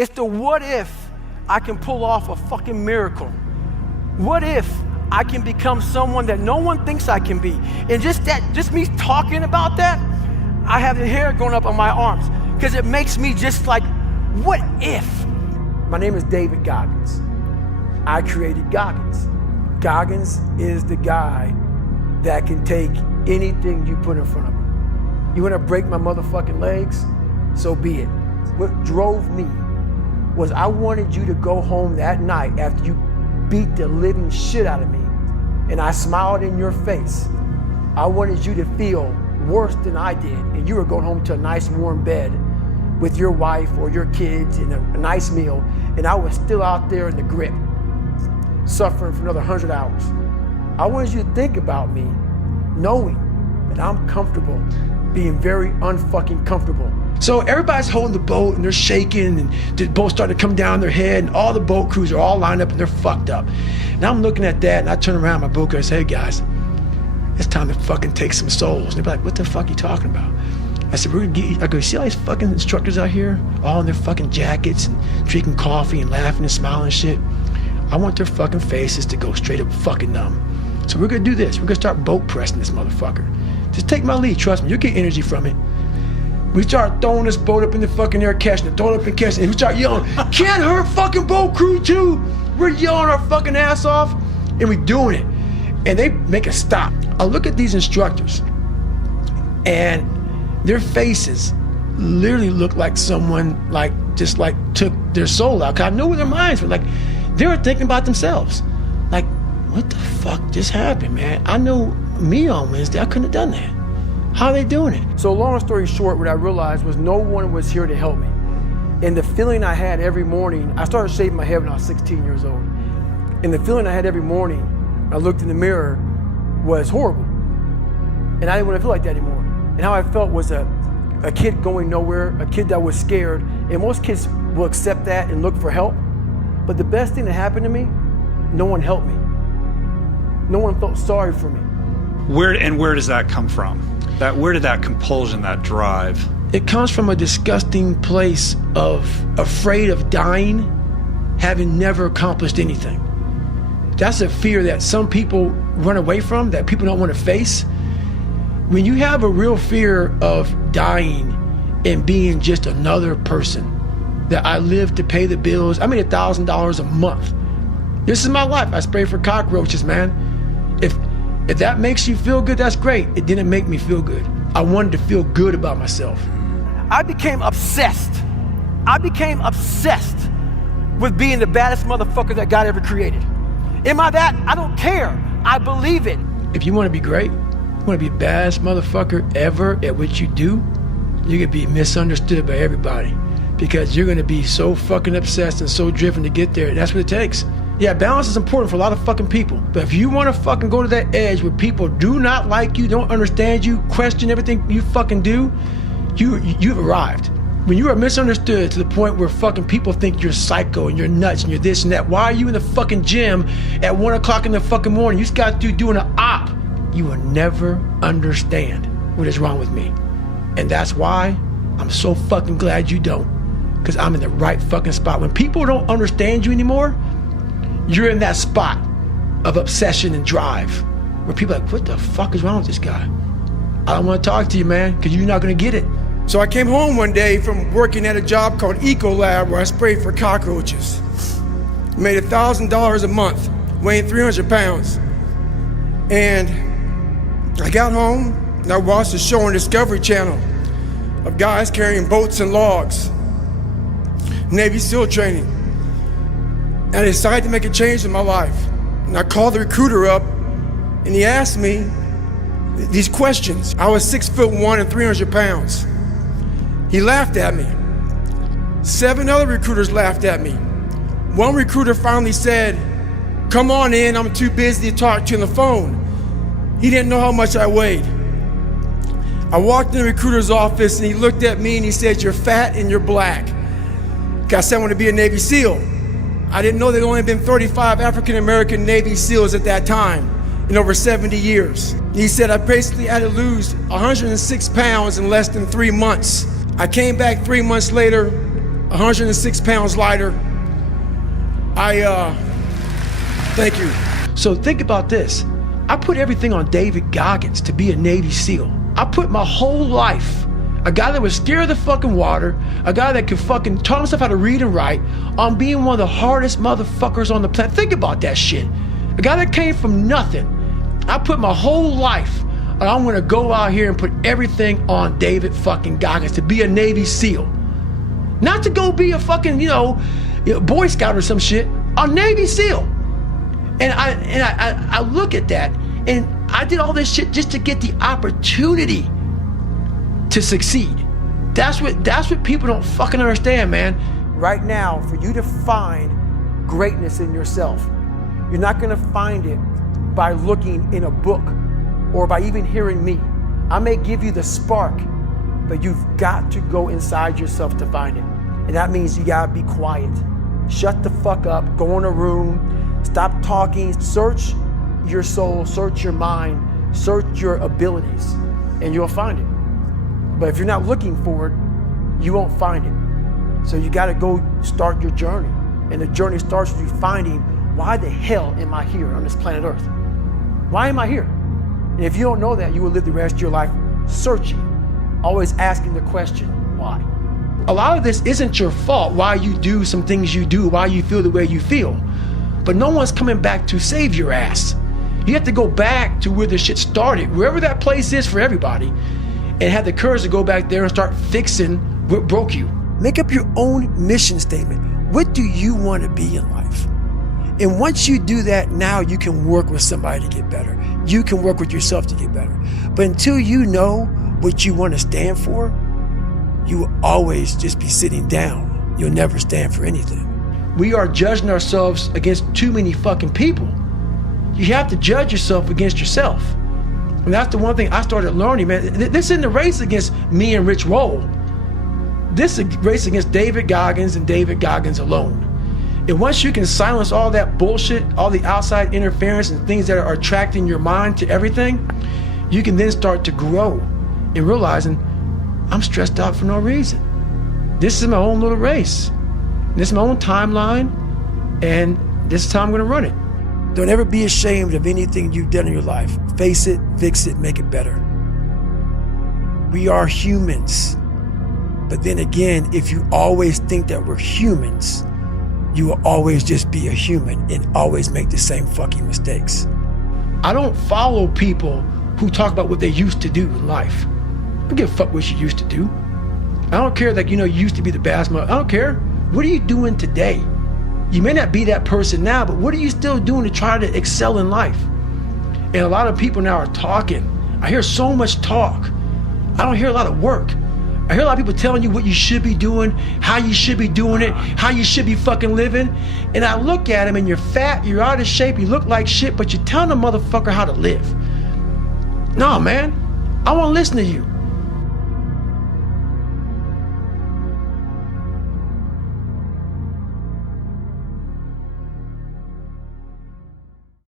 It's the what if I can pull off a fucking miracle. What if I can become someone that no one thinks I can be? And just me talking about that, I have the hair going up on my arms because it makes me just like, what if? My name is David Goggins. I created Goggins. Goggins is the guy that can take anything you put in front of him. You wanna break my motherfucking legs? So be it. What drove me was I wanted you to go home that night after you beat the living shit out of me and I smiled in your face. I wanted you to feel worse than I did, and you were going home to a nice warm bed with your wife or your kids and a nice meal, and I was still out there in the grip, suffering for another 100 hours. I wanted you to think about me knowing that I'm comfortable being very unfucking comfortable. So everybody's holding the boat and they're shaking and the boat's starting to come down their head and all the boat crews are all lined up and they're fucked up. And I'm looking at that and I turn around my boat crew and say, hey guys, it's time to fucking take some souls. And they're like, what the fuck are you talking about? I said, we're gonna get, I go, see all these fucking instructors out here, all in their fucking jackets and drinking coffee and laughing and smiling and shit. I want their fucking faces to go straight up fucking numb. So we're gonna do this. We're gonna start boat pressing this motherfucker. Just take my lead, trust me, you'll get energy from it. We start throwing this boat up in the fucking air, catching it, throwing it up and catching it, and we start yelling, can't hurt fucking boat crew too. We're yelling our fucking ass off, and we're doing it. And they make us stop. I look at these instructors, and their faces literally look like someone just took their soul out. Cause I know where their minds were. Like, they were thinking about themselves. Like, what the fuck just happened, man? I know me on Wednesday, I couldn't have done that. How are they doing it? So long story short, what I realized was no one was here to help me. And the feeling I had every morning, I started shaving my head when I was 16 years old. And the feeling I had every morning, I looked in the mirror, was horrible. And I didn't want to feel like that anymore. And how I felt was a kid going nowhere, a kid that was scared. And most kids will accept that and look for help. But the best thing that happened to me, no one helped me. No one felt sorry for me. Where does that come from? Where did that compulsion, that drive? It comes from a disgusting place of afraid of dying, having never accomplished anything. That's a fear that some people run away from, that people don't want to face. When you have a real fear of dying and being just another person, that I live to pay the bills, I made $1,000 a month. This is my life. I spray for cockroaches, man. If that makes you feel good, that's great. It didn't make me feel good. I wanted to feel good about myself. I became obsessed. With being the baddest motherfucker that God ever created. Am I that? I don't care. I believe it. If you want to be great, you want to be the baddest motherfucker ever at what you do, you're going to be misunderstood by everybody because you're going to be so fucking obsessed and so driven to get there. That's what it takes. Yeah, balance is important for a lot of fucking people. But if you want to fucking go to that edge where people do not like you, don't understand you, question everything you fucking do, you've arrived. When you are misunderstood to the point where fucking people think you're psycho and you're nuts and you're this and that, why are you in the fucking gym at 1 o'clock in the fucking morning? You just got to doing an op. You will never understand what is wrong with me. And that's why I'm so fucking glad you don't. Because I'm in the right fucking spot. When people don't understand you anymore, you're in that spot of obsession and drive where people are like, what the fuck is wrong with this guy? I don't want to talk to you, man, because you're not going to get it. So I came home one day from working at a job called Eco Lab where I sprayed for cockroaches. Made $1,000 a month, weighing 300 pounds. And I got home and I watched a show on Discovery Channel of guys carrying boats and logs, Navy SEAL training. And I decided to make a change in my life. And I called the recruiter up and he asked me these questions. I was 6'1" and 300 pounds. He laughed at me. 7 other recruiters laughed at me. One recruiter finally said, come on in, I'm too busy to talk to you on the phone. He didn't know how much I weighed. I walked in the recruiter's office and he looked at me and he said, you're fat and you're black. I said I want to be a Navy SEAL. I didn't know there'd only been 35 African-American Navy SEALs at that time in over 70 years. He said I basically had to lose 106 pounds in less than 3 months. I came back 3 months later 106 pounds lighter. Thank you. So think about this. I put everything on David Goggins to be a Navy SEAL. I put my whole life, a guy that was scared of the fucking water, a guy that could fucking taught himself how to read and write, on being one of the hardest motherfuckers on the planet. Think about that shit. A guy that came from nothing. I put my whole life, and I'm gonna go out here and put everything on David fucking Goggins to be a Navy SEAL. Not to go be a fucking, Boy Scout or some shit, a Navy SEAL. And I look at that, and I did all this shit just to get the opportunity to succeed. That's what people don't fucking understand, man. Right now, for you to find greatness in yourself, you're not gonna find it by looking in a book or by even hearing me. I may give you the spark, but you've got to go inside yourself to find it. And that means you gotta be quiet. Shut the fuck up, go in a room, stop talking, search your soul, search your mind, search your abilities, and you'll find it. But if you're not looking for it, you won't find it. So you gotta go start your journey. And the journey starts with you finding, why the hell am I here on this planet Earth? Why am I here? And if you don't know that, you will live the rest of your life searching, always asking the question, why? A lot of this isn't your fault, why you do some things you do, why you feel the way you feel. But no one's coming back to save your ass. You have to go back to where the shit started, wherever that place is for everybody, and have the courage to go back there and start fixing what broke you. Make up your own mission statement. What do you want to be in life? And once you do that, now you can work with somebody to get better. You can work with yourself to get better. But until you know what you want to stand for, you will always just be sitting down. You'll never stand for anything. We are judging ourselves against too many fucking people. You have to judge yourself against yourself. And that's the one thing I started learning, man. This isn't a race against me and Rich Roll. This is a race against David Goggins and David Goggins alone. And once you can silence all that bullshit, all the outside interference and things that are attracting your mind to everything, you can then start to grow in realizing I'm stressed out for no reason. This is my own little race. This is my own timeline, and this is how I'm gonna run it. Don't ever be ashamed of anything you've done in your life. Face it, fix it, make it better. We are humans. But then again, if you always think that we're humans, you will always just be a human and always make the same fucking mistakes. I don't follow people who talk about what they used to do in life. I don't give a fuck what you used to do. I don't care that, you used to be the best mother. I don't care. What are you doing today? You may not be that person now, but what are you still doing to try to excel in life? And a lot of people now are talking. I hear so much talk. I don't hear a lot of work. I hear a lot of people telling you what you should be doing, how you should be doing it, how you should be fucking living. And I look at them and you're fat, you're out of shape, you look like shit, but you're telling a motherfucker how to live. No, man, I want to listen to you.